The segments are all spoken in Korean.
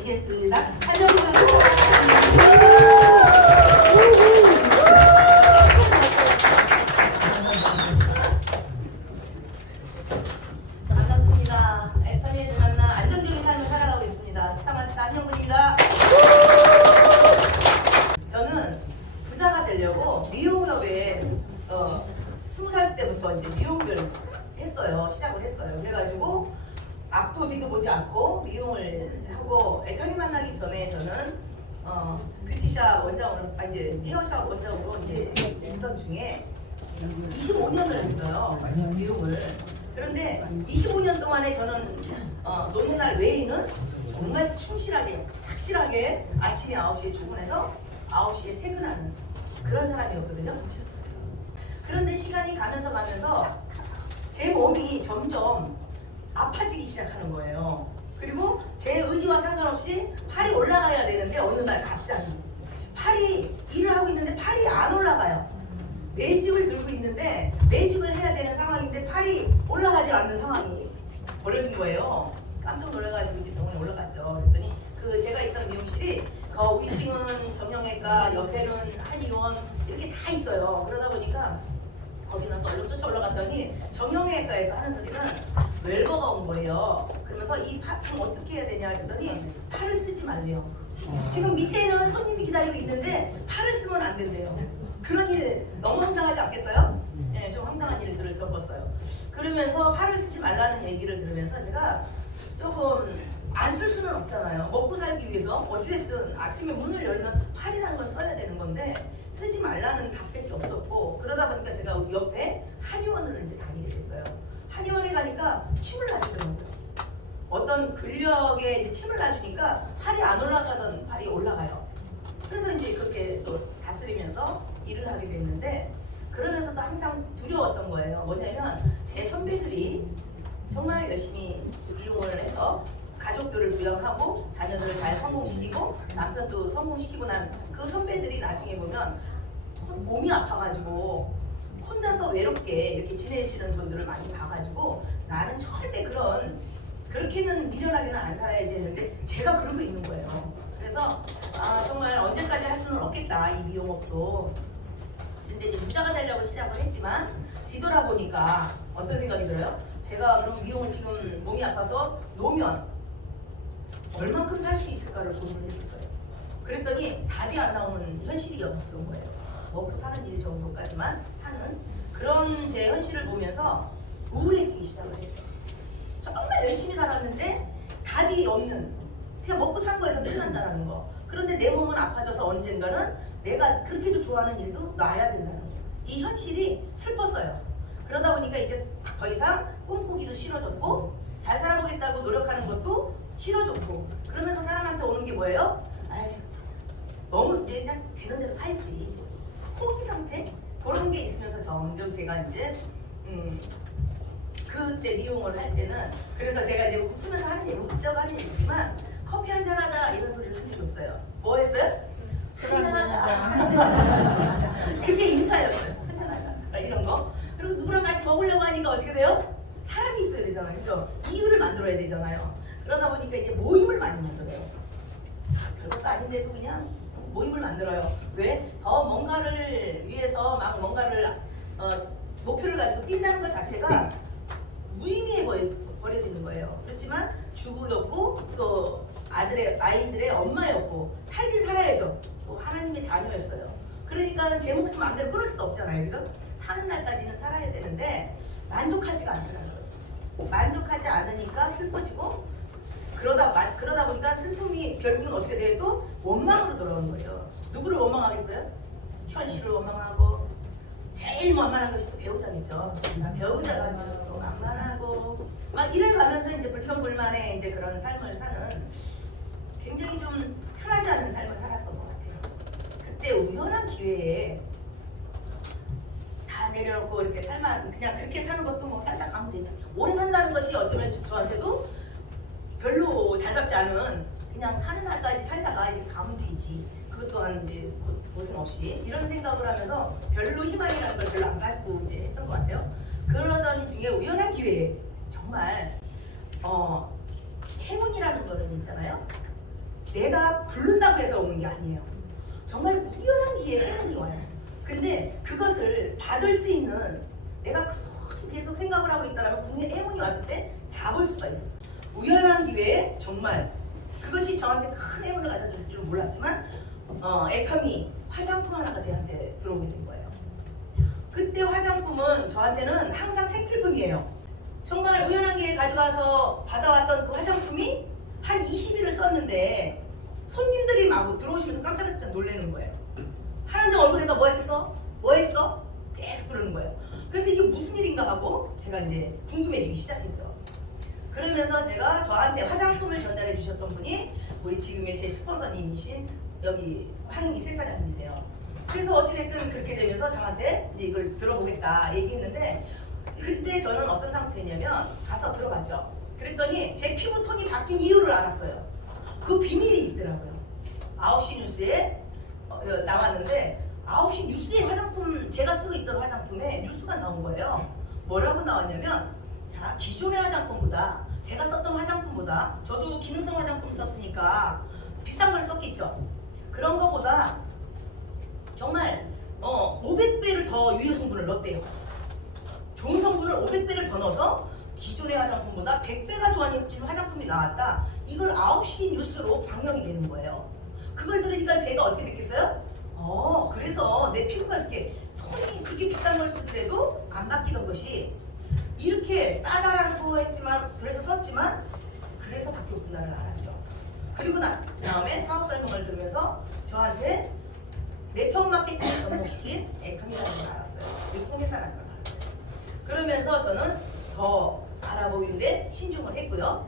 모시겠습니다. 안녕하세요. 반갑습니다. 애터미에서 만나 안정적인 삶을 살아가고 있습니다. 스타마스터 한영근입니다. 저는 부자가 되려고 미용업에 20살 때부터 이제 미용을 했어요. 시작을 했어요. 그래가지고 앞도 뒤도 보지 않고 미용을 하고 애터미 만나기 전에 저는 뷰티샵 원장으로 이제 헤어샵 원장으로 이제 있던 중에 25년을 했어요. 미용을. 그런데 25년 동안에 저는 노는 날 외에는 정말 충실하게 착실하게 아침에 9시에 출근해서 9시에 퇴근하는 그런 사람이었거든요. 그런데 시간이 가면서 제 몸이 점점 아파지기 시작하는 거예요. 그리고 제 의지와 상관없이 팔이 올라가야 되는데 어느 날 갑자기 팔이 일을 하고 있는데 팔이 안 올라가요. 매직을 들고 있는데 매직을 해야 되는 상황인데 팔이 올라가지 않는 상황이 벌어진 거예요. 깜짝 놀라가지고 이제 병원에 올라갔죠. 그랬더니 제가 있던 미용실이 위층은 정형외과, 옆에는 한의원 이렇게 다 있어요. 그러다 보니까 거기 나서 얼른 쫓아 올라갔더니 정형외과에서 하는 소리는 웰버가 온 거예요. 그러면서 이 팔 어떻게 해야 되냐 했더니 팔을 쓰지 말래요. 지금 밑에는 손님이 기다리고 있는데 팔을 쓰면 안 된대요. 그런 일 너무 황당하지 않겠어요? 네, 좀 황당한 일들을 겪었어요. 그러면서 팔을 쓰지 말라는 얘기를 들으면서 제가 조금 안 쓸 수는 없잖아요. 먹고 살기 위해서 어찌됐든 아침에 문을 열면 팔이라는 건 써야 되는 건데 쓰지 말라는 답밖에 없었고, 그러다 보니까 제가 옆에 한의원을 이제 다니게 됐어요. 한의원에 가니까 침을 놔주더라고요. 어떤 근력에 이제 침을 놔주니까 팔이 안 올라가던 팔이 올라가요. 그래서 이제 그렇게 또 다스리면서 일을 하게 됐는데, 그러면서도 항상 두려웠던 거예요. 뭐냐면 제 선배들이 정말 열심히 미용을 해서 가족들을 부양하고 자녀들을 잘 성공시키고 남편도 성공시키고 난 그 선배들이 나중에 보면 몸이 아파가지고 혼자서 외롭게 이렇게 지내시는 분들을 많이 봐가지고 나는 절대 그렇게는 미련하게는 안 살아야지 했는데 제가 그러고 있는 거예요. 그래서 정말 언제까지 할 수는 없겠다, 이 미용업도. 근데 이제 부자가 되려고 시작을 했지만 뒤돌아보니까 어떤 생각이 들어요? 제가 그럼 미용을 지금 몸이 아파서 놓으면 얼만큼 살 수 있을까를 고민을 했었어요. 그랬더니 답이 안 나오는 현실이 없었던 거예요. 먹고 사는 일 정도까지만 하는 그런 제 현실을 보면서 우울해지기 시작을 했죠. 정말 열심히 살았는데 답이 없는, 그냥 먹고 산 거에서 끝난다는 거. 그런데 내 몸은 아파져서 언젠가는 내가 그렇게도 좋아하는 일도 놔야 된다는 거. 이 현실이 슬펐어요. 그러다 보니까 이제 더 이상 꿈꾸기도 싫어졌고 잘 살아보겠다고 노력하는 것도 싫어졌고, 그러면서 사람한테 오는 게 뭐예요? 아유, 너무 이제 그냥 되는 대로 살지, 포기 상태? 그런 게 있으면서 점점 제가 이제 그때 미용을 할 때는, 그래서 제가 이제 웃으면서 하는 얘기, 웃자고 하는 얘기지만 커피 한잔 하자 이런 소리를 한 적이 없어요. 뭐 했어요? 한잔 하자. 그게 인사였어요. 한잔 하자 이런 거. 그리고 누구랑 같이 먹으려고 하니까 어떻게 돼요? 사람이 있어야 되잖아요. 그죠? 이유를 만들어야 되잖아요. 그러다 보니까 이제 모임을 많이 만들어요. 별것도 아닌데도 그냥 모임을 만들어요. 왜? 더 뭔가를 위해서 막 뭔가를 목표를 가지고 뛴다는 것 자체가 무의미해 버려지는 거예요. 그렇지만 주부였고 또 아이들의 엄마였고 살긴 살아야죠. 또 하나님의 자녀였어요. 그러니까 제 목숨 마음대로 끊을 수도 없잖아요. 그죠? 사는 날까지는 살아야 되는데 만족하지가 않더라는 거죠. 만족하지 않으니까 슬퍼지고, 그러다 보니까 슬픔이 결국은 어떻게 돼요? 또 원망으로 돌아오는 거죠. 누구를 원망하겠어요? 현실을 원망하고, 제일 만만한 것이 또 배우자겠죠. 배우자가 또 만만하고 막 이래가면서 이제 불평불만의 이제 그런 삶을 사는, 굉장히 좀 편하지 않은 삶을 살았던 것 같아요. 그때 우연한 기회에 다 내려놓고 이렇게 그냥 그렇게 사는 것도 뭐 살다 가면 되지. 오래 산다는 것이 어쩌면 저한테도 별로 달갑지 않은, 그냥 사는 날까지 살다가 이렇게 가면 되지. 그것 또한 이제 고생 없이 이런 생각을 하면서 별로 희망이라는 걸 별로 안 가지고 이제 했던 것 같아요. 그러던 중에 우연한 기회에 정말 행운이라는 거는 있잖아요. 내가 부른다고 해서 오는 게 아니에요. 정말 우연한 기회에 행운이 와요. 근데 그것을 받을 수 있는 내가 계속 생각을 하고 있다면 행운이 왔을 때 잡을 수가 있었어요. 우연한 기회에 정말 그것이 저한테 큰 행운을 가져줄 줄 몰랐지만 애터미 화장품 하나가 저한테 들어오게 된 거예요. 그때 화장품은 저한테는 항상 생필품이에요. 정말 우연한 기회에 가져가서 받아왔던 그 화장품이 한 20일을 썼는데 손님들이 막 들어오시면서 깜짝깜짝 놀라는 거예요. 하는정 얼굴에다 뭐 했어? 뭐 했어? 계속 그러는 거예요. 그래서 이게 무슨 일인가 하고 제가 이제 궁금해지기 시작했죠. 그러면서 제가 저한테 화장품을 전달해 주셨던 분이 우리 지금의 제 스폰서님이신 여기 한국이 센터장님이세요. 그래서 어찌됐든 그렇게 되면서 저한테 이제 이걸 들어보겠다 얘기했는데 그때 저는 어떤 상태냐면 가서 들어봤죠. 그랬더니 제 피부톤이 바뀐 이유를 알았어요. 그 비밀이 있더라고요. 9시 뉴스에 나왔는데 9시 뉴스에 화장품 제가 쓰고 있던 화장품에 뉴스가 나온 거예요. 뭐라고 나왔냐면 자 기존의 화장품보다 제가 썼던 화장품보다 저도 기능성 화장품 썼으니까 비싼 걸 썼겠죠. 그런 거보다 정말 500배를 더 유효 성분을 넣었대요. 좋은 성분을 500배를 더 넣어서 기존의 화장품보다 100배가 좋아진 화장품이 나왔다. 이걸 9시 뉴스로 방영이 되는 거예요. 그걸 들으니까 제가 어떻게 됐겠어요? 그래서 내 피부가 이렇게 톤이 그렇게 비싼 걸 쓰더라도 안 바뀌는 것이 이렇게 싸다라고 했지만 그래서 썼지만 그래서 바뀌었구나를 알았죠. 그리고 다음에 사업 설명을 들으면서 저한테 네트워크 마케팅을 접목시킨 애터미라는 걸 알았어요. 유통회사라는 걸 알았어요. 그러면서 저는 더 알아보기인데 신중을 했고요.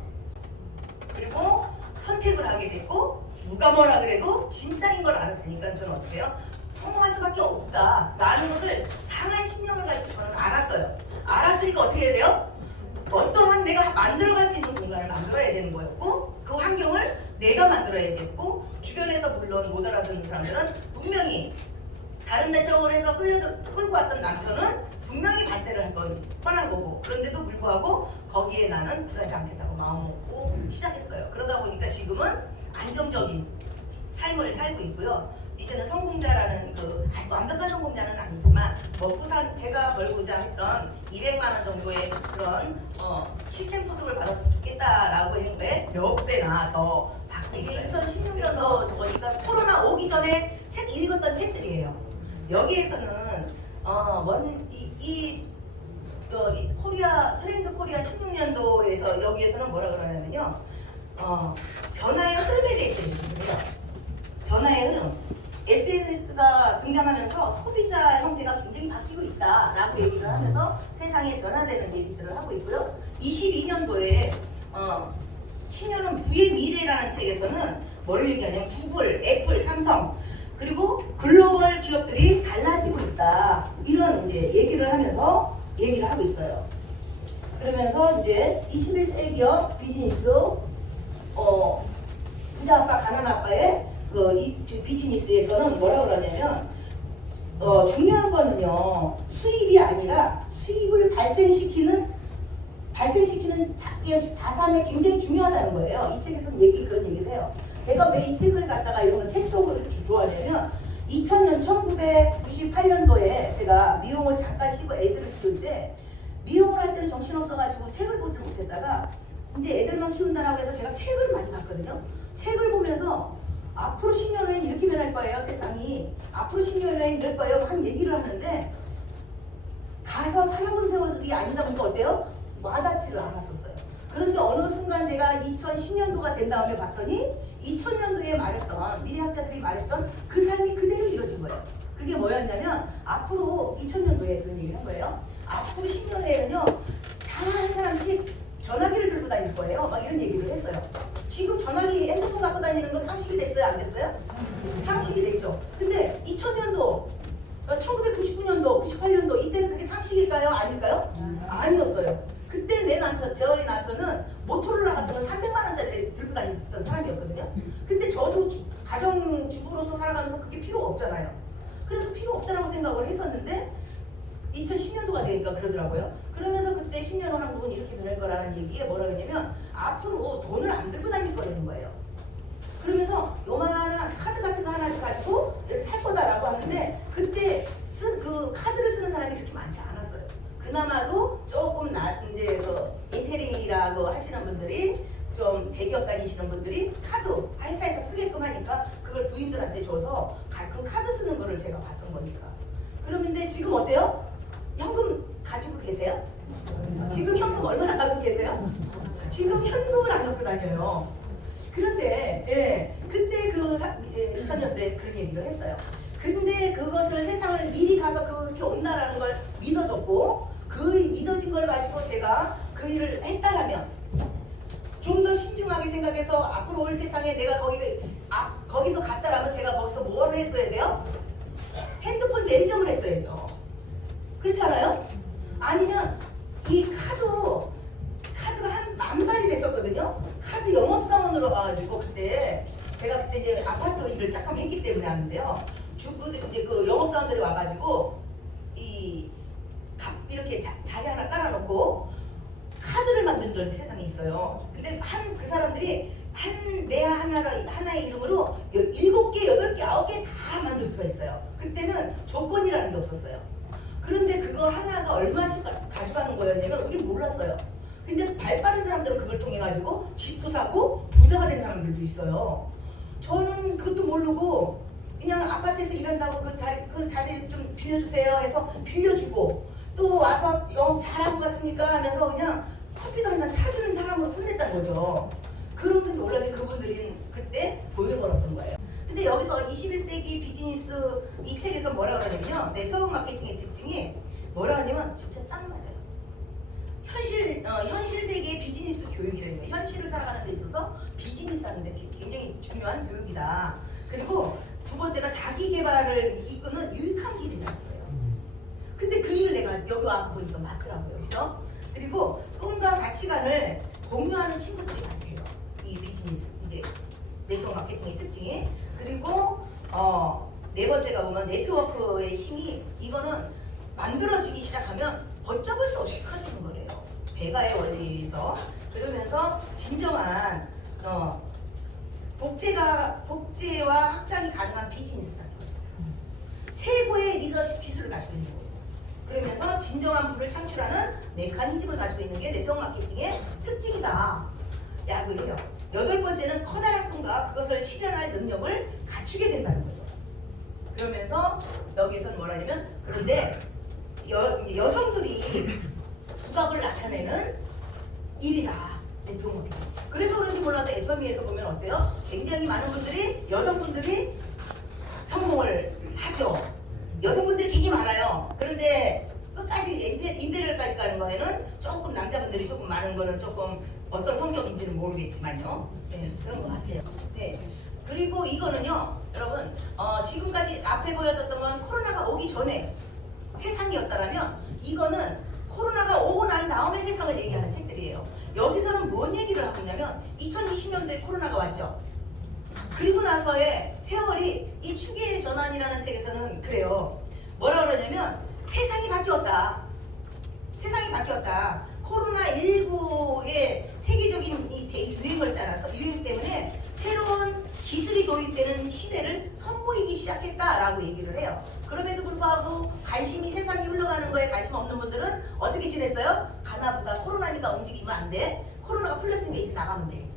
그리고 선택을 하게 됐고 누가 뭐라 그래도 진짜인 걸 알았으니까 저는 어떻게 해요? 성공할 수밖에 없다라는 것을 강한 신념을 가지고 저는 알았어요. 알았으니까 어떻게 해야 돼요? 어떠한 내가 만들어갈 수 있는 공간을 만들어야 되는 거였고 그 환경을 내가 만들어야 됐고 주변에서 물론 못 알아듣는 사람들은 분명히 다른 데 쪽으로 해서 끌고 왔던 남편은 분명히 반대를 할 건 뻔한 거고 그런데도 불구하고 거기에 나는 굴하지 않겠다고 마음먹고 시작했어요. 그러다 보니까 지금은 안정적인 삶을 살고 있고요. 이제는 성공자라는 그 완벽한 성공자는 아니지만 먹고 산 제가 벌고자 했던 200만 원 정도의 그런 시스템 소득을 받았으면 좋겠다라고 했는데 몇 배나 더 받고 있어요. 이게 2016년도 저거니까 코로나 오기 전에 책 읽었던 책들이에요. 여기에서는 이 코리아 트렌드 코리아 16년도에서 여기에서는 뭐라 그러냐면요. 변화의 흐름에 대해서 얘기해요. 변화의 흐름. SNS가 등장하면서 소비자 형태가 굉장히 바뀌고 있다라고 얘기를 하면서 세상에 변화되는 얘기들을 하고 있고요. 22년도에 10년은 부의 미래라는 책에서는 뭘 얘기하냐면 구글, 애플, 삼성 그리고 글로벌 기업들이 달라지고 있다. 이런 이제 얘기를 하면서 얘기를 하고 있어요. 그러면서 이제 21세기 기업 비즈니스 부자 아빠 가난 아빠의 이 비즈니스에서는 뭐라고 그러냐면 중요한 거는요 수입이 아니라 수입을 발생시키는 자산이 굉장히 중요하다는 거예요. 이 책에서는 그런 얘기를 해요. 제가 왜 이 책을 갖다가 이런 책 속을 좋아하냐면 1998년도에 제가 미용을 잠깐 쉬고 애들을 키울 때 미용을 할 때는 정신없어가지고 책을 보지 못했다가 이제 애들만 키운다라고 해서 제가 책을 많이 봤거든요. 책을 보면서 앞으로 10년 후엔 이렇게 변할 거예요. 세상이. 앞으로 10년 후엔 이럴 거예요. 막 얘기를 하는데 가서 살아본 세월이 아니다 보니까 어때요? 와닿지를 않았었어요. 그런데 어느 순간 제가 2010년도가 된 다음에 봤더니 2000년도에 말했던 미래학자들이 말했던 그 삶이 그대로 이루어진 거예요. 그게 뭐였냐면 앞으로 2000년도에 그런 얘기를 한 거예요. 앞으로 10년 후에는요 다 한 사람씩 전화기를 들고 다닐 거예요. 막 이런 얘기를 했어요. 지금 전화기 핸드폰 갖고 다니는 거 상식이 됐어요? 안 됐어요? 상식이 됐죠. 근데 2000년도 1999년도, 98년도 이때는 그게 상식일까요? 아닐까요? 아니었어요. 그때 저희 남편은 모토로라 같은 거 300만 원짜리 들고 다니던 사람이었거든요. 근데 저도 가정주부로서 살아가면서 그게 필요가 없잖아요. 그래서 필요 없다라고 생각을 했었는데 2010년도가 되니까 그러더라고요. 그러면서 그때 10년 후 한국은 이렇게 변할 거라는 얘기에 뭐라 그러냐면 앞으로 돈을 안 들고 다닐 거라는 거예요. 그러면서 다니시는 분들이 카드 회사에서 쓰게끔 하니까 그걸 부인들한테 줘서 그 카드 쓰는 거를 제가 봤던 거니까. 그런데 지금 어때요? 현금 가지고 계세요? 지금 현금 얼마나 갖고 계세요? 지금 현금을 안 갖고 다녀요. 그런데 그때 2000년대 그런 얘기를 했어요. 근데 그것을 세상을 미리 가서 그렇게 온다라는 걸 믿어줬고 그 믿어진 걸 가지고 제가 그 일을 했다라면 좀 더 신중하게 생각해서 앞으로 올 세상에 내가 거기서 갔다라면 제가 거기서 뭘 했어야 돼요? 핸드폰 대리점을 했어야죠. 그렇지 않아요? 아니면 이 카드가 한 만발이 됐었거든요. 카드 영업사원으로 가가지고 제가 그때 이제 아파트 일을 잠깐 했기 때문에 하는데요. 이제 그 영업사원들이 와가지고 이렇게 자리 하나 깔아놓고 카드를 만드는 세상이 있어요. 근데 그 사람들이 하나의 이름으로 7개, 8개, 9개 다 만들 수가 있어요. 그때는 조건이라는 게 없었어요. 그런데 그거 하나가 얼마씩 가져가는 거였냐면 우리 몰랐어요. 근데 발 빠른 사람들은 그걸 통해 가지고 집도 사고 부자가 된 사람들도 있어요. 저는 그것도 모르고 그냥 아파트에서 일한다고 그 자리 좀 빌려주세요 해서 빌려주고 또 와서 잘하고 갔으니까 하면서 그냥 커피도 한잔 사주는 사람으로 끝냈다는 거죠. 그런 분들 몰랐는데 그분들이 그때 돈을 벌었던 거예요. 근데 여기서 21세기 비즈니스 이 책에서 뭐라 그러냐면요. 네트워크 마케팅의 특징이 뭐라 하냐면 진짜 딱 맞아요. 현실 세계의 비즈니스 교육이라는 거예요. 현실을 살아가는 데 있어서 비즈니스 하는 데 굉장히 중요한 교육이다. 그리고 두 번째가 자기 개발을 이끄는 유익한 길이라는 거예요. 근데 그 일을 내가 여기 와서 보니까 맞더라고요. 그죠? 그리고 꿈과 가치관을 공유하는 친구들이 많대요. 이 비즈니스, 이제 네트워크 마케팅의 특징이. 그리고 네 번째가 보면 네트워크의 힘이 이거는 만들어지기 시작하면 걷잡을 수 없이 커지는 거래요. 배가의 원리에서. 그러면서 진정한 복제와 확장이 가능한 비즈니스라는 거죠. 최고의 리더십 기술을 가지고 있는 거예요. 그러면서 진정한 부를 창출하는 메커니즘을 가지고 있는 게 네트워크 마케팅의 특징이다 라고 해요. 8번째는 커다란 꿈과 그것을 실현할 능력을 갖추게 된다는 거죠. 그러면서 여기에서는 뭐라냐면 그런데 여성들이 부각을 나타내는 일이다. 네트워크 마케팅. 그래서 그런지 몰라도 FME에서 보면 어때요? 굉장히 많은 분들이 여성분들이 성공을 하죠. 여성분들이 되게 많아요. 그런데 끝까지 인테리어까지 가는 거에는 조금 남자분들이 조금 많은 거는 조금 어떤 성격인지는 모르겠지만요. 네, 그런 것 같아요. 네. 그리고 이거는요, 여러분, 지금까지 앞에 보여줬던 건 코로나가 오기 전에 세상이었다라면 이거는 코로나가 오고 난 다음에 세상을 얘기하는 책들이에요. 여기서는 뭔 얘기를 하고 있냐면 2020년도에 코로나가 왔죠. 그리고 나서의 세월이 이 추계의 전환이라는 책에서는 그래요. 뭐라 그러냐면 세상이 바뀌었다. 세상이 바뀌었다. 코로나19의 세계적인 이 유행을 따라서 유행 때문에 새로운 기술이 도입되는 시대를 선보이기 시작했다라고 얘기를 해요. 그럼에도 불구하고 세상이 흘러가는 거에 관심 없는 분들은 어떻게 지냈어요? 가나보다 코로나니까 움직이면 안 돼. 코로나가 풀렸으니까 이제 나가면 돼.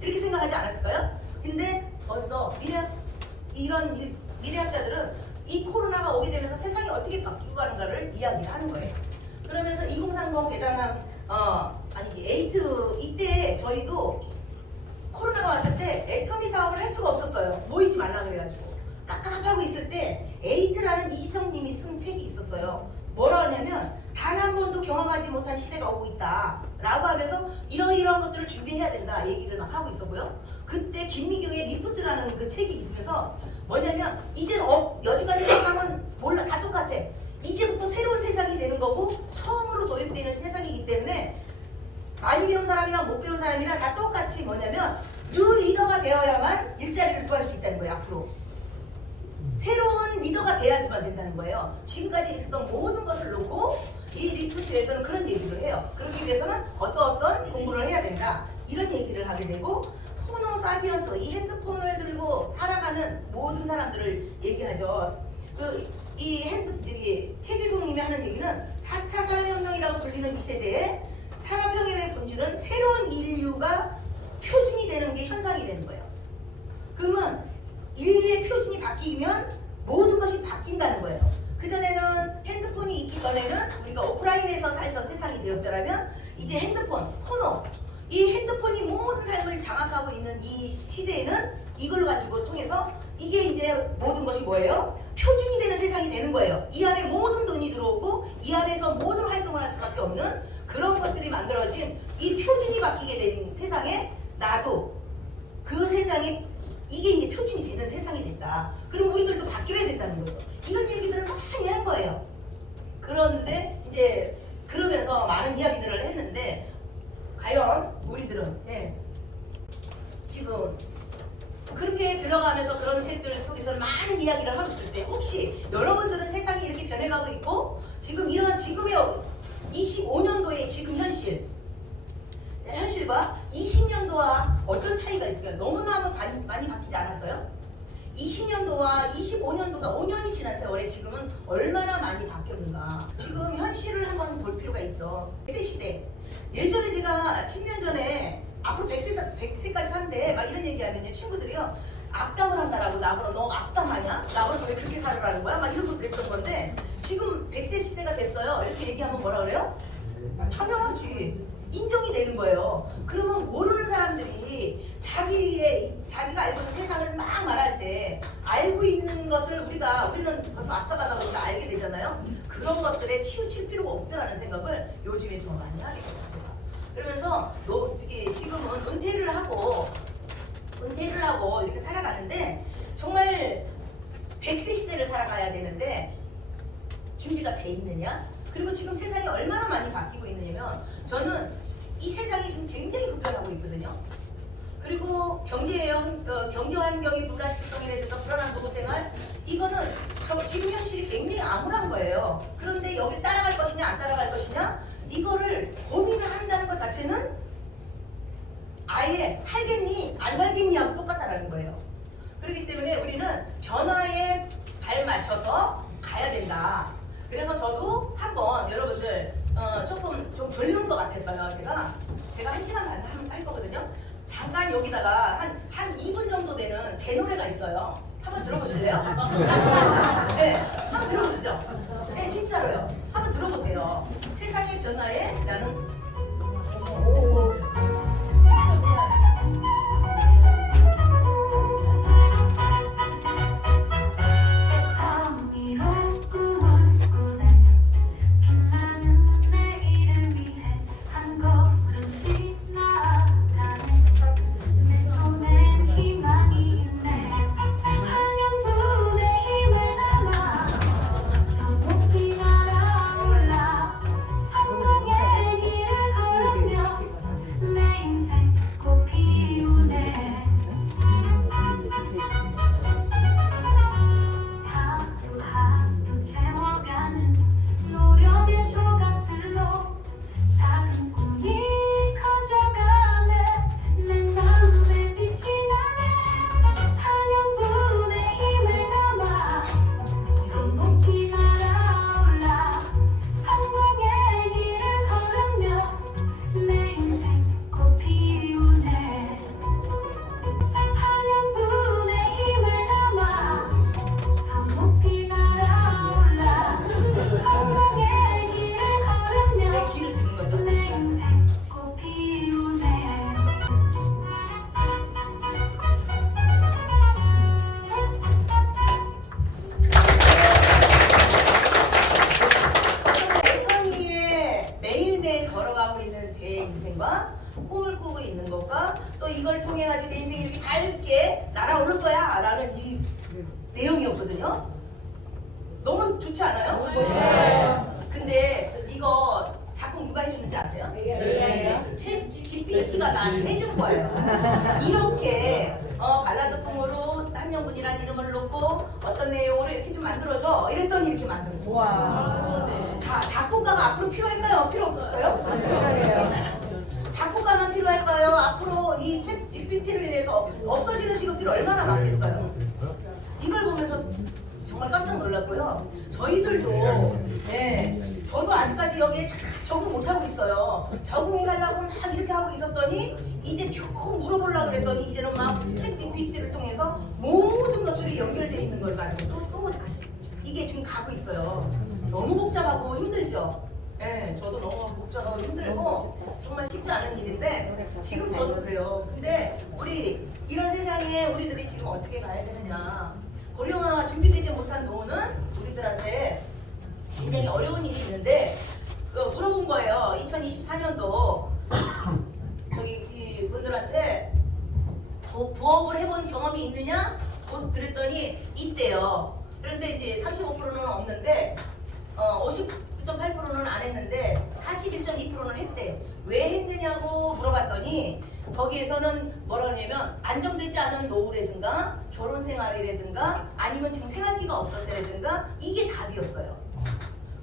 이렇게 생각하지 않았을까요? 근데 벌써 미래학자들은 이 코로나가 오게 되면서 세상이 어떻게 바뀌고 가는가를 이야기를 하는 거예요. 그러면서 2030 대단한 에이트 이때 저희도 코로나가 왔을 때 애터미 사업을 할 수가 없었어요. 모이지 말라 그래가지고 깝깝하고 있을 때 에이트라는 이지성님이 쓴 책이 있었어요. 뭐라 하냐면 단 한 번도 경험하지 못한 시대가 오고 있다 라고 하면서 이런 것들을 준비해야 된다 얘기를 막 하고 있었고요. 그때 김미경의 리프트라는 그 책이 있으면서 뭐냐면 이제는 여지까지 세상은 몰라 다 똑같아. 이제부터 새로운 세상이 되는 거고 처음으로 도입되는 세상이기 때문에 많이 배운 사람이랑 못 배운 사람이랑 다 똑같이 뭐냐면 뉴 리더가 되어야만 일자리를 구할 수 있다는 거예요. 앞으로 새로운 리더가 돼야지만 된다는 거예요. 지금까지 있었던 모든 것을 놓고 이 리프트에서는 그런 얘기를 해요. 그렇기 위해서는 어떤 공부를 해야 된다 이런 얘기를 하게 되고 호모 사피언스 이 핸드폰을 들고 살아가는 모든 사람들을 얘기하죠. 최길봉님이 하는 얘기는 4차 산업혁명이라고 불리는 이 세대에 산업혁명의 본질은 새로운 인류가 표준이 되는 게 현상이 되는 거예요. 그러면 인류의 표준이 바뀌면 모든 것이 바뀐다는 거예요. 그전에는 핸드폰이 있기 전에는 우리가 오프라인에서 살던 세상이 되었더라면 이제 핸드폰, 코너, 이 핸드폰이 모든 삶을 장악하고 있는 이 시대에는 이걸 가지고 통해서 이게 이제 모든 것이 뭐예요? 표준이 되는 세상이 되는 거예요. 이 안에 모든 돈이 들어오고 이 안에서 모든 활동을 할 수밖에 없는 그런 것들이 만들어진 이 표준이 바뀌게 된 세상에 나도 그 세상에 이게 이제 표준이 되는 세상이 됐다. 그럼 우리들도 바뀌어야 된다는 거죠. 이런 얘기들을 많이 한 거예요. 그런데 이제 그러면서 많은 이야기들을 했는데 과연 우리들은 지금 그렇게 들어가면서 그런 책들 속에서는 많은 이야기를 하고 있을 때 혹시 여러분들은 세상이 이렇게 변해가고 있고 지금 이런 지금의 25년도의 지금 현실과 20년도와 어떤 차이가 있을까요? 너무나 많이 바뀌지 않았어요? 20년도와 25년도가 5년이 지난 세월에 지금은 얼마나 많이 바뀌었는가. 지금 현실을 한번 볼 필요가 있죠. 100세 시대. 예전에 제가 10년 전에 앞으로 100세까지 산대 막 이런 얘기하면요 친구들이요 악담을 한다라고 나보러 너 악담하냐? 나보러 왜 그렇게 살으라는 거야? 막 이러고 그랬던 건데 지금 100세 시대가 됐어요. 이렇게 얘기하면 뭐라 그래요? 당연하지. 인정이 되는 거예요. 그러면 모르는 사람들이 자기가 알고 있는 세상을 막 말할 때 알고 있는 것을 우리는 벌써 앞서가다 보니까 알게 되잖아요. 그런 것들에 치우칠 필요가 없더라는 생각을 요즘에 좀 많이 하게 됐어요. 그러면서 지금은 은퇴를 하고 이렇게 살아가는데 정말 100세 시대를 살아가야 되는데 준비가 돼 있느냐? 그리고 지금 세상이 얼마나 많이 바뀌고 있느냐면 저는 이 세상이 지금 굉장히 급변하고 있거든요. 그리고 경제 환경의 불확실성이라든가 불안한 노후생활 이거는 지금 현실이 굉장히 암울한 거예요. 그런데 여기 따라갈 것이냐 안 따라갈 것이냐 이거를 고민을 한다는 것 자체는 아예 살겠니 안 살겠니 하고 똑같다라는 거예요. 그렇기 때문에 우리는 변화에 발 맞춰서 가야 된다. 그래서 저도 한번 여러분들 조금 좀 돌리는 것 같았어요. 제가 1시간 반 할 거거든요. 잠깐 여기다가 한 2분 정도 되는 제 노래가 있어요. 한번 들어보실래요? 네, 한번 들어보시죠. 네, 진짜로요. 한번 들어보세요. 세상의 변화에 나는 꿈을 꾸고 있는 것과 또 이걸 통해 가지고 내 인생이 이렇게 밝게 날아오를 거야 라는 이 내용이었거든요. 너무 좋지 않아요? 네. 근데 이거 작곡 누가 해줬는지 아세요? 챗 GPT가 나한테 해준 거예요. 이렇게 발라드풍으로 한영분이라는 이름을 놓고 어떤 내용으로 이렇게 좀 만들어줘 이랬더니 이렇게 만들어졌어요. 자, 작곡가가 앞으로 필요할까요? 필요 없을까요? 작곡가만 필요할까요? 앞으로 이 챗 GPT를 인해서 없어지는 직업들이 얼마나 많겠어요. 이걸 보면서 정말 깜짝 놀랐고요. 저희들도 저도 아직까지 여기에 적응 못하고 있어요. 적응해 가려고 막 이렇게 하고 있었더니 이제 쭉 물어보려고 그랬더니 이제는 막 챗 GPT를 통해서 모든 것들이 연결되어 있는 걸 가지고 또 이게 지금 가고 있어요. 너무 복잡하고 힘들죠. 네, 저도 너무 복잡하고 힘들고 정말 쉽지 않은 일인데 지금 저도 그래요. 근데 우리 이런 세상에 우리들이 지금 어떻게 가야 되느냐. 고령화가 준비되지 못한 노후는 우리들한테 굉장히 어려운 일이 있는데 물어본 거예요. 2024년도 저기 이 분들한테 부업을 해본 경험이 있느냐? 그랬더니 있대요. 그런데 이제 35%는 없는데 59.8%는 안 했는데 41.2%는 했대. 왜 했느냐고 물어봤더니 거기에서는 뭐라 그러냐면 안정되지 않은 노후라든가 결혼 생활이라든가 아니면 지금 생활비가 없었다라든가 이게 답이었어요.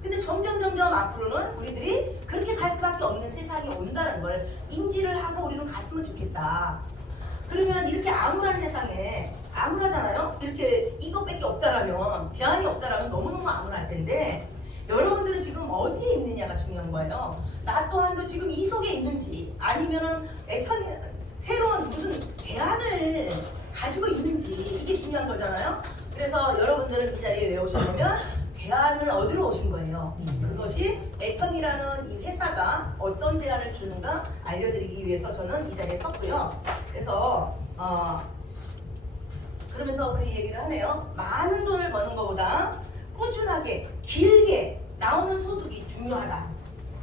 근데 점점 앞으로는 우리들이 그렇게 갈 수밖에 없는 세상이 온다는 걸 인지를 하고 우리는 갔으면 좋겠다. 그러면 이렇게 암울한 세상에 암울하잖아요. 이렇게 이것밖에 없다라면 대안이 없다라면 너무너무 암울할 텐데 여러분들은 지금 어디에 있느냐가 중요한 거예요. 나 또한도 지금 이 속에 있는지 아니면은 새로운 무슨 대안을 가지고 있는지 이게 중요한 거잖아요. 그래서 여러분들은 이 자리에 왜 오셨냐면 대안을 얻으러 오신 거예요. 그것이 애텀이라는 이 회사가 어떤 대안을 주는가 알려드리기 위해서 저는 이 자리에 섰고요. 그래서 그러면서 그 얘기를 하네요. 많은 돈을 버는 것보다 꾸준하게 길게 나오는 소득이 중요하다.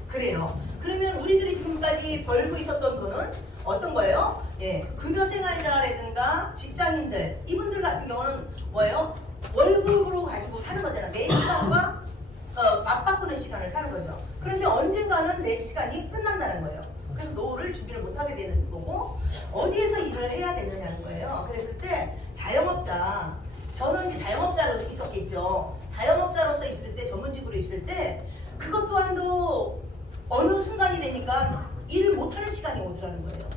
그래요. 그러면 우리들이 지금까지 벌고 있었던 돈은 어떤 거예요? 예, 급여 생활자라든가 직장인들 이분들 같은 경우는 뭐예요? 월급으로 가지고 사는 거잖아. 내 시간과 맞바꾸는 시간을 사는 거죠. 그런데 언젠가는 내 시간이 끝난다는 거예요. 그래서 노후를 준비를 못하게 되는 거고 어디에서 일을 해야 되느냐는 거예요. 그랬을 때 자영업자, 저는 이제 자영업자로 있었겠죠. 자영업자로서 있을 때 전문직으로 있을 때 그것 또한도 어느 순간이 되니까 일을 못하는 시간이 오더라는 거예요.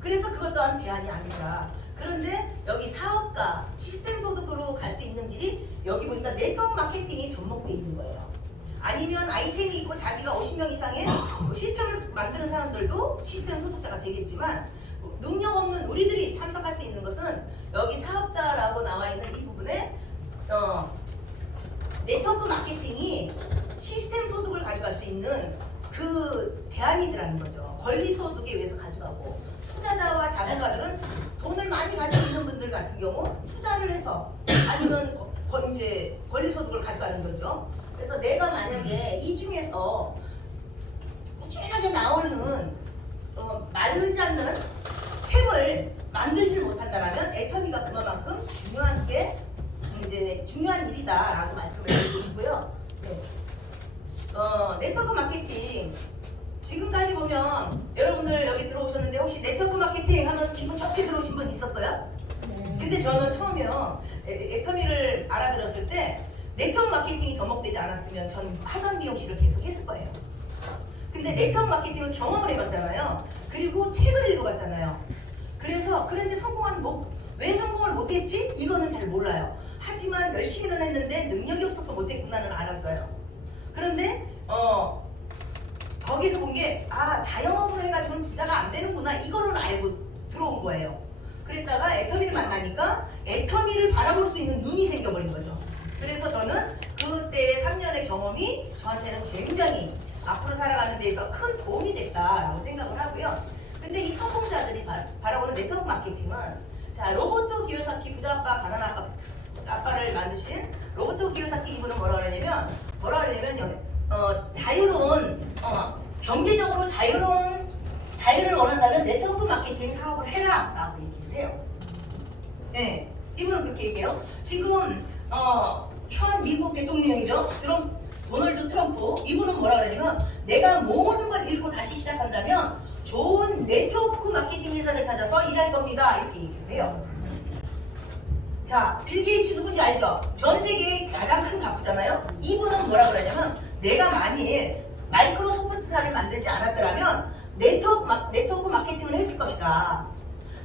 그래서 그것 또한 대안이 아니라 그런데 여기 사업가, 시스템 소득으로 갈 수 있는 길이 여기 보니까 네트워크 마케팅이 접목되어 있는 거예요. 아니면 아이템이 있고 자기가 50명 이상의 시스템을 만드는 사람들도 시스템 소득자가 되겠지만 능력 없는 우리들이 참석할 수 있는 것은 여기 사업자라고 나와 있는 이 부분에 네트워크 마케팅이 시스템 소득을 가져갈 수 있는 그 대안이더라는 거죠. 권리 소득에 의해서 가져가고 투자자와 자본가들은 돈을 많이 가지고 있는 분들 같은 경우 투자를 해서 아니면 이제 권리 소득을 가져가는 거죠. 그래서 내가 만약에 이 중에서 꾸준하게 나오는 마르지 않는 템을 만들지 못한다라면 애터미가 그만큼 중요한 게 이제 중요한 일이다라고 말씀을 드리고 싶고요. 네. 네트워크 마케팅 지금까지 보면 여러분들 여기 들어오셨는데 혹시 네트워크 마케팅 하면 기분 좋게 들어오신 분 있었어요? 근데 저는 처음에요 애터미를 알아들었을 때 네트워크 마케팅이 접목되지 않았으면 전 하던 미용실을 계속 했을 거예요. 근데 네트워크 마케팅을 경험을 해봤잖아요. 그리고 책을 읽어봤잖아요. 그런데 왜 성공을 못했지? 이거는 잘 몰라요. 하지만 열심히는 했는데 능력이 없어서 못했구나는 알았어요. 그런데 거기서 본 게 자영업으로 해가지고는 부자가 안 되는구나 이거는 알고 들어온 거예요. 그랬다가 애터미를 만나니까 애터미를 바라볼 수 있는 눈이 생겨버린 거죠. 그래서 저는 그때의 3년의 경험이 저한테는 굉장히 앞으로 살아가는 데에서 큰 도움이 됐다라고 생각을 하고요. 근데 이 성공자들이 바라보는 네트워크 마케팅은 자 로버토 기요사키 부자 아빠 가난 아빠를 만드신 로버토 기요사키 이분은 뭐라 그러냐면 자유로운 경제적으로 자유를 원한다면 네트워크 마케팅 사업을 해라 라고 얘기를 해요. 네, 이분은 그렇게 얘기해요. 지금 현 미국 대통령이죠. 도널드 트럼프 이분은 뭐라 그러냐면 내가 모든 걸 잃고 다시 시작한다면 좋은 네트워크 마케팅 회사를 찾아서 일할 겁니다 이렇게 얘기를 해요. 자, 빌 게이츠 누군지 알죠? 전 세계의 가장 큰 가부잖아요. 이분은 뭐라 그러냐면 내가 만일 마이크로소프트사를 만들지 않았더라면 네트워크 마케팅을 했을 것이다.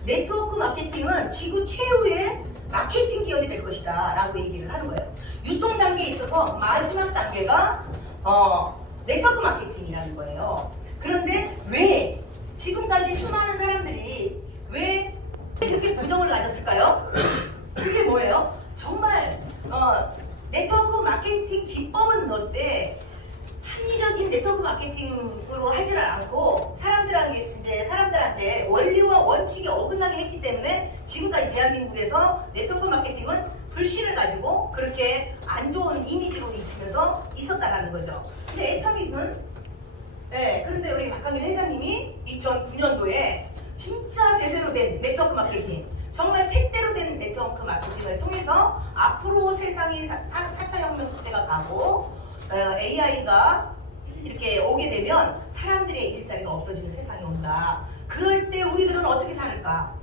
네트워크 마케팅은 지구 최후의 마케팅 기업이 될 것이다 라고 얘기를 하는 거예요. 유통 단계에 있어서 마지막 단계가 네트워크 마케팅이라는 거예요. 그런데 왜 지금까지 수많은 사람들이 왜 이렇게 부정을 가졌을까요? 그게 뭐예요? 정말 네트워크 마케팅 기법은 넣을 합리적인 네트워크 마케팅으로 하지를 않고 사람들한테 원리와 원칙이 어긋나게 했기 때문에 지금까지 대한민국에서 네트워크 마케팅은 불신을 가지고 그렇게 안 좋은 이미지로 있었다라는 거죠. 근데 애터미는 그런데 우리 박강일 회장님이 2009년도에 진짜 제대로 된 네트워크 마케팅, 정말 책대로 된 네트워크 마케팅을 통해서 앞으로 세상이 4차 혁명 시대가 가고 AI가 이렇게 오게 되면 사람들의 일자리가 없어지는 세상이 온다. 그럴 때 우리들은 어떻게 살까?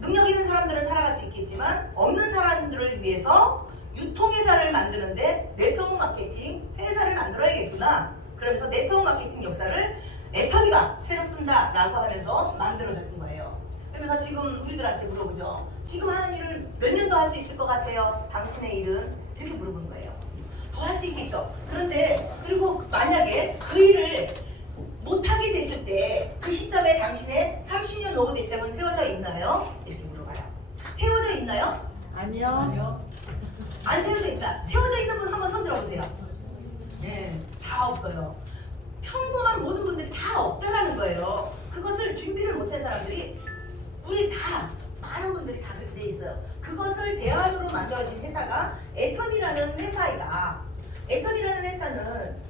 능력 있는 사람들은 살아갈 수 있겠지만 없는 사람들을 위해서 유통회사를 만드는데 네트워크 마케팅 회사를 만들어야겠구나. 그러면서 네트워크 마케팅 역사를 애터미가 새로 쓴다라고 하면서 만들어졌던 거예요. 그러면서 지금 우리들한테 물어보죠. 지금 하는 일을 몇 년 더 할 수 있을 것 같아요? 당신의 일은? 이렇게 물어보는 거예요. 더 할 수 있겠죠. 그런데 그리고 만약에 그 일을 못하게 됐을 때 그 시점에 당신의 30년 노후 대책은 세워져 있나요? 이렇게 물어봐요. 세워져 있나요? 아니요. 안 세워져 있다. 세워져 있는 분 한번 손 들어보세요. 네, 다 없어요. 평범한 모든 분들이 다 없다라는 거예요. 그것을 준비를 못한 사람들이 우리 다 많은 분들이 다 그렇게 돼 있어요. 그것을 대안으로 만들어진 회사가 애터미라는 회사이다. 애터미라는 회사는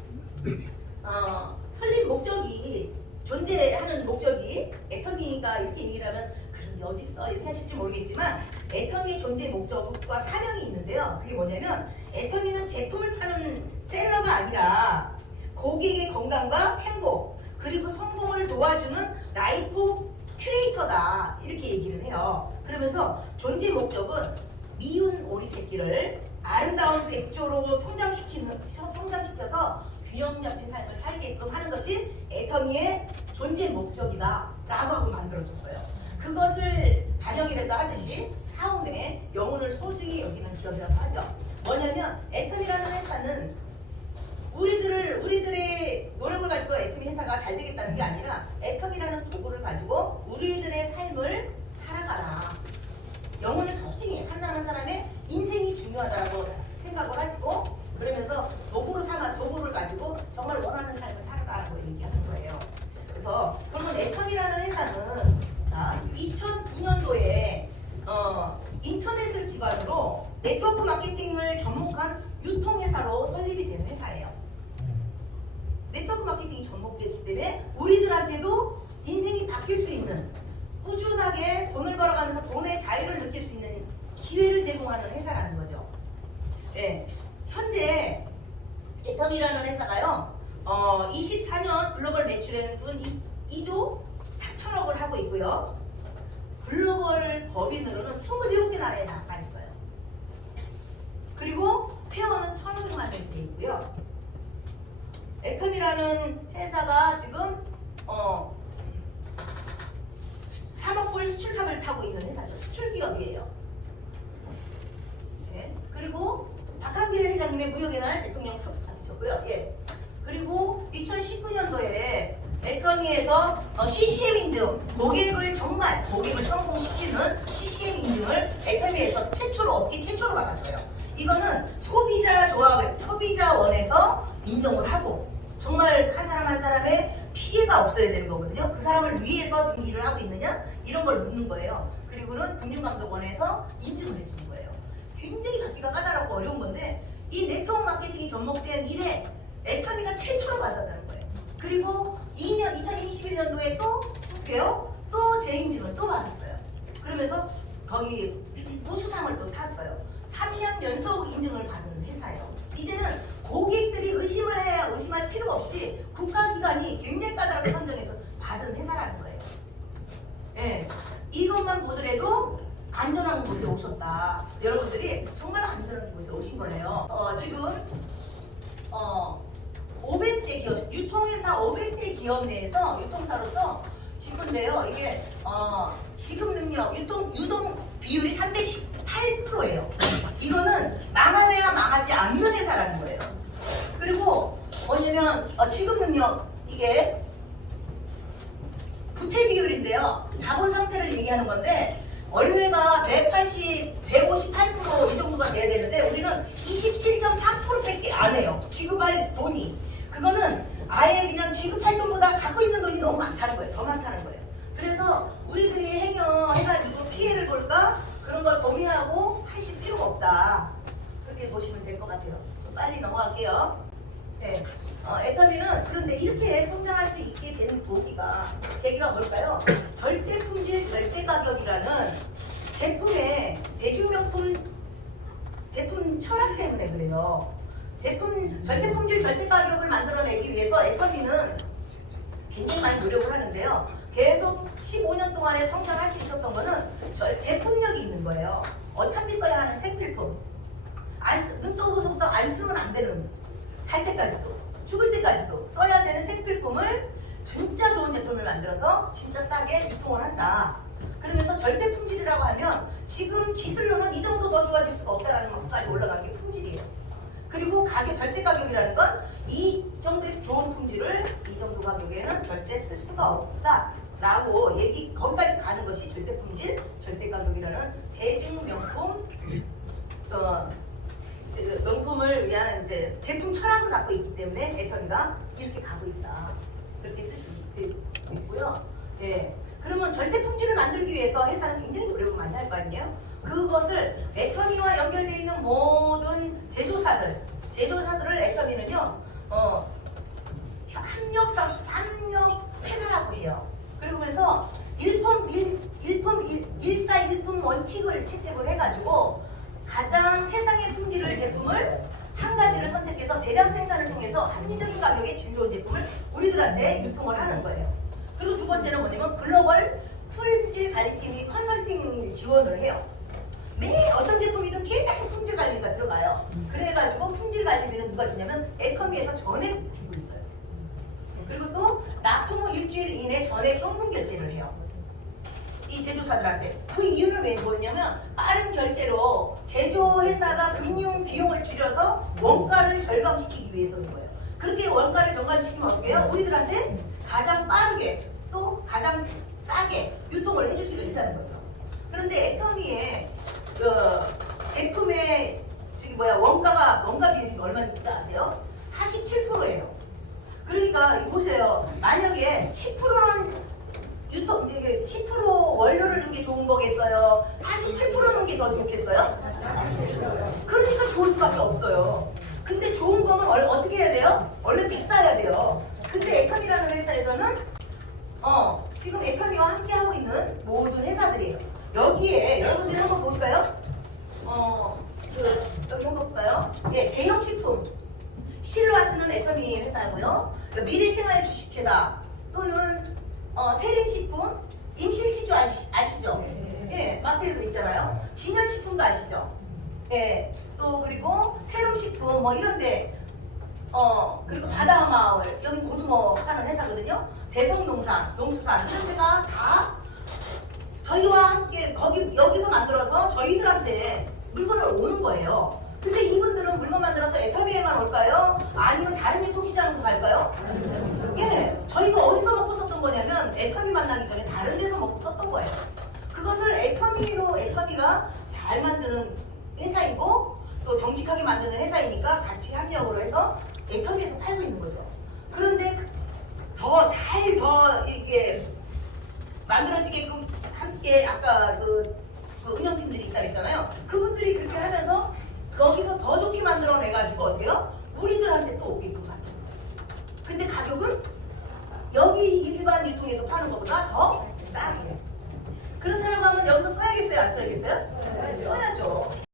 설립 목적이 존재하는 목적이 애터미가 이렇게 얘기를 하면 그런 게 어딨어 이렇게 하실지 모르겠지만 애터미의 존재 목적과 사명이 있는데요. 그게 뭐냐면 애터미는 제품을 파는 셀러가 아니라 고객의 건강과 행복 그리고 성공을 도와주는 라이프 큐레이터다 이렇게 얘기를 해요. 그러면서 존재 목적은 미운 오리 새끼를 아름다운 백조로 성장시켜서 균형 잡힌 삶을 살게끔 하는 것이 애터미의 존재 목적이다 라고 하고 만들어졌어요. 그것을 반영이라도 하듯이 사원의 영혼을 소중히 여기는 기업이라고 하죠. 뭐냐면 애터미라는 회사는 우리들의 노력을 가지고 애터미 회사가 잘 되겠다는 게 아니라 애터미라는 도구를 가지고 우리들의 삶을 살아가라. 영혼을 소중히 한 사람 한 사람의 인생이 중요하다고 생각을 하시고 그러면서 도구를 가지고 정말 원하는 삶을 살아가라고 얘기하는 거예요. 그래서 그러면 애터미라는 회사는 2009년도에 인터넷을 기반으로 네트워크 마케팅을 접목한 유통회사로 설립이 되는 회사예요. 네트워크 마케팅이 접목됐기 때문에 우리들한테도 인생이 바뀔 수 있는 꾸준하게 돈을 벌어가면서 돈의 자유를 느낄 수 있는 기회를 제공하는 회사라는 거죠. 네, 현재 애터미라는 회사가요 24년 글로벌 매출액은 2조 4천억을 하고 있고요. 글로벌 법인으로는 27개 나라에 나가 있어요. 그리고 회원은 1,500만 명이 돼 있고요. 애터미라는 회사가 지금 3억 불 수출탑을 타고 있는 회사죠. 수출 기업이에요. 네. 그리고 박한길 회장님의 무역의 날 대통령 선포하셨고요. 예. 그리고 2019년도에 애터미에서 CCM 인증, 고객을 성공시키는 CCM 인증을 애터미에서 업계 최초로 받았어요. 이거는 소비자원에서 인정을 하고 정말 한 사람 한 사람의 피해가 없어야 되는 거거든요. 그 사람을 위해서 지금 일을 하고 있느냐 이런 걸 묻는 거예요. 그리고는 금융감독원에서 인증을 해주는 거예요. 굉장히 받기가 까다롭고 어려운 건데 이 네트워크 마케팅이 접목된 이래 애터미가 최초로 받았다는 거예요. 그리고 2021년도에 또 재인증을 또 받았어요. 그러면서 거기 우수상을 또 탔어요. 3년 연속 인증을 받은 회사예요. 이제는 고객들이 의심할 필요가 없이 국가기관이 굉장히 까다롭게 선정해서 받은 회사라는 거예요. 네, 이것만 보더라도 안전한 곳에 오셨다. 여러분들이 정말 안전한 곳에 오신 거예요. 지금 500대 기업, 유통회사 500대 기업 내에서 유통사로서 지금인데요. 이게 지급 능력, 유동 비율이 318%예요. 이거는 망하지 않는 회사라는 거예요. 그리고 뭐냐면 지급 능력 이게 부채 비율인데요. 자본 상태를 얘기하는 건데 원래가 158% 이 정도가 돼야 되는데 우리는 27.4%밖에 안 해요. 지급할 돈이. 그거는 아예 그냥 지급할 돈보다 갖고 있는 돈이 너무 많다는 거예요. 더 많다는 거예요. 그래서 우리들이 행여해가지고 피해를 볼까 그런 걸 고민하고 하실 필요가 없다. 그렇게 보시면 될 것 같아요. 좀 빨리 넘어갈게요. 네. 애터미는 그런데 이렇게 성장할 수 있게 된 계기가 뭘까요? 절대 품질, 절대 가격이라는 제품의 대중명품 제품 철학 때문에 그래요. 절대 품질, 절대 가격을 만들어내기 위해서 애터미는 굉장히 많이 노력을 하는데요. 계속 15년 동안에 성장할 수 있었던 거는 제품력이 있는 거예요. 어차피 써야 하는 생필품. 눈 떠보고서부터 안 쓰면 안 되는, 잘 때까지도, 죽을 때까지도 써야 되는 생필품을 진짜 좋은 제품을 만들어서 진짜 싸게 유통을 한다. 그러면서 절대 품질이라고 하면 지금 기술로는 이 정도 더 좋아질 수가 없다라는 것까지 올라간 게 품질이에요. 그리고 절대 가격이라는 건 이 정도의 좋은 품질을 이 정도 가격에는 절대 쓸 수가 없다라고 거기까지 가는 것이 절대 품질, 절대 가격이라는 대중 명품을 위한 이제 제품 철학을 갖고 있기 때문에 애터미가 이렇게 가고 있다. 그렇게 쓰시면 있고요. 예. 그러면 절대 품질을 만들기 위해서 회사는 굉장히 노력을 많이 할 거 아니에요? 그것을 애터미와 연결되어 있는 모든 제조사들을 애터미는요, 협력 회사라고 해요. 그리고 그래서 일사일품 원칙을 채택을 해가지고 가장 최상의 품질의 제품을 한 가지를 선택해서 대량 생산을 통해서 합리적인 가격의 질 좋은 제품을 우리들한테 유통을 하는 거예요. 그리고 두 번째는 뭐냐면 글로벌 품질 관리팀이 컨설팅 지원을 해요. 매 어떤 제품이든 계속 품질 관리가 들어가요. 그래가지고 품질 관리비는 누가 주냐면 애터미에서 전액 주고 있어요. 그리고 또 납품 후 일주일 이내 전액 현금 결제를 해요. 이 제조사들한테. 그 이유는 뭐냐면 빠른 결제로 제조회사가 금융 비용을 줄여서 원가를 절감시키기 위해서인 거예요. 그렇게 원가를 절감시키면 어떻게 해요? 우리들한테 가장 빠르게 또 가장 싸게 유통을 해줄 수가 있다는 거죠. 그런데 애터미의 제품의 원가 비율이 얼마인지 아세요? 47%예요. 그러니까 보세요. 만약에 10%는 10% 원료를 넣은 게 좋은 거겠어요? 47% 넣은 게 더 좋겠어요? 그러니까 좋을 수밖에 없어요. 근데 좋은 거면 어떻게 해야 돼요? 원래 비싸야 돼요. 근데 애터미라는 회사에서는 지금 애터미와 함께 하고 있는 모든 회사들이에요. 여기에 여러분들이 한번 볼까요? 여기 한번 볼까요? 예, 대형식품 실로아트는 애터미 회사고요. 미래생활 주식회사 또는 세린식품, 임실치주 아시죠? 예, 마트에도 있잖아요. 진현식품도 아시죠? 예, 또 그리고 세rum식품 뭐 이런데 그리고 바다마을 여기 고등어 파는 회사거든요. 대성농산, 농수산 이런 데가 다 저희와 함께 여기서 만들어서 저희들한테 물건을 오는 거예요. 근데 이분들은 물건 만들어서 애터미에만 올까요? 아니면 다른 유통시장으로 갈까요? 예, 저희가 어디서 먹고 썼던 거냐면 애터미 만나기 전에 다른 데서 먹고 썼던 거예요. 그것을 애터미가 잘 만드는 회사이고 또 정직하게 만드는 회사이니까 같이 협력으로 해서 애터미에서 팔고 있는 거죠. 그런데 더 이게 만들어지게끔 함께 아까 그 운영팀들이 있다 했잖아요. 그분들이 그렇게 하면서 거기서 더 좋게 만들어내가지고 어때요? 우리들한테 또 오게끔 만든 거예요. 근데 가격은 여기 일반 유통에서 파는 것보다 더 싸게. 그렇다고 하면 여기서 써야겠어요? 안 써야겠어요? 써야죠.